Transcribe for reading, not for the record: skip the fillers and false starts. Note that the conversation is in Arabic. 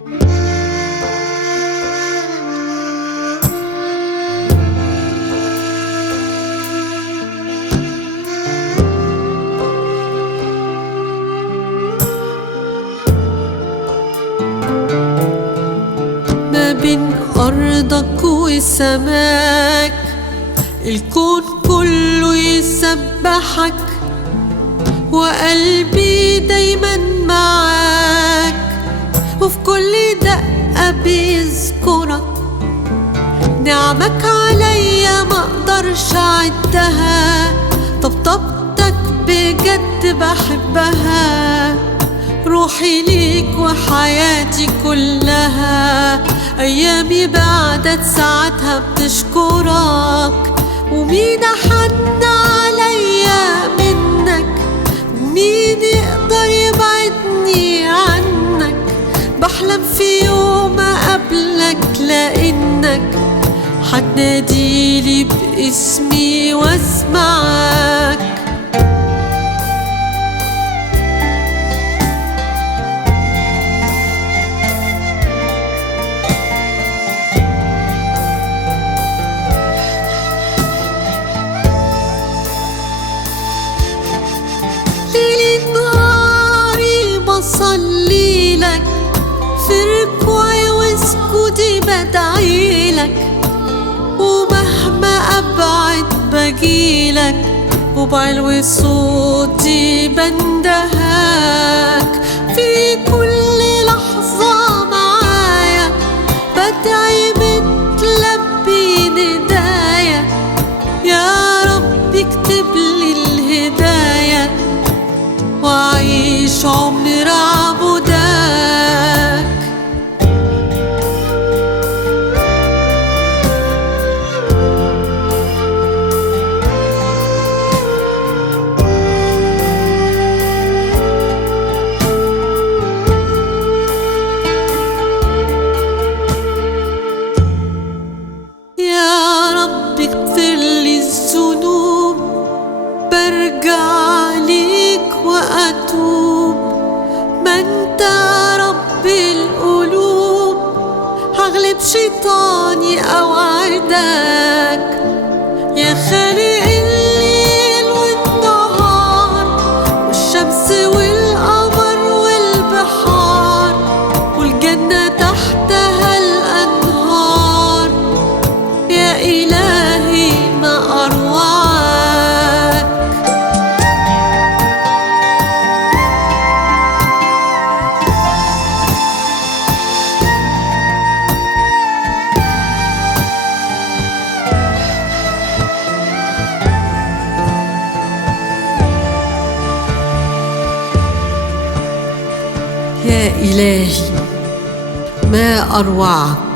ما بين أرضك وسماك الكون كله يسبحك، وقلبي دايما معاك، وفي كل دقة بيذكرك. نعمك عليا ما اقدرش اعدها، طبطبتك بجد بحبها. روحي ليك وحياتي كلها، ايامي بعدت ساعتها بتشكرك. ومين حن عليا منك، ومين يقدر يبعدني عنك؟ بحلم في يوم اقابلك لانك هتناديلي باسمي واسمعك. بصلي لك في ركوعي وسجودي بدعيلك، ومهما أبعد بجيلك، وبعلو صوتي بندهك. في كل لحظة معايا بدعي بتلبي ندايا، يا رب اكتب لي الهداية وأعيش عمر عبودك. يا رب اغفر لي الذنوب، برجع ليك وأتوب. ما انت رب القلوب، هغلب شيطاني اوعدك. يا خالق الليل والنهار، والشمس والقمر والبحار، والجنة تحتها الأنهار. يا إلهي ما أروعك. يا إلهي ما أروعك.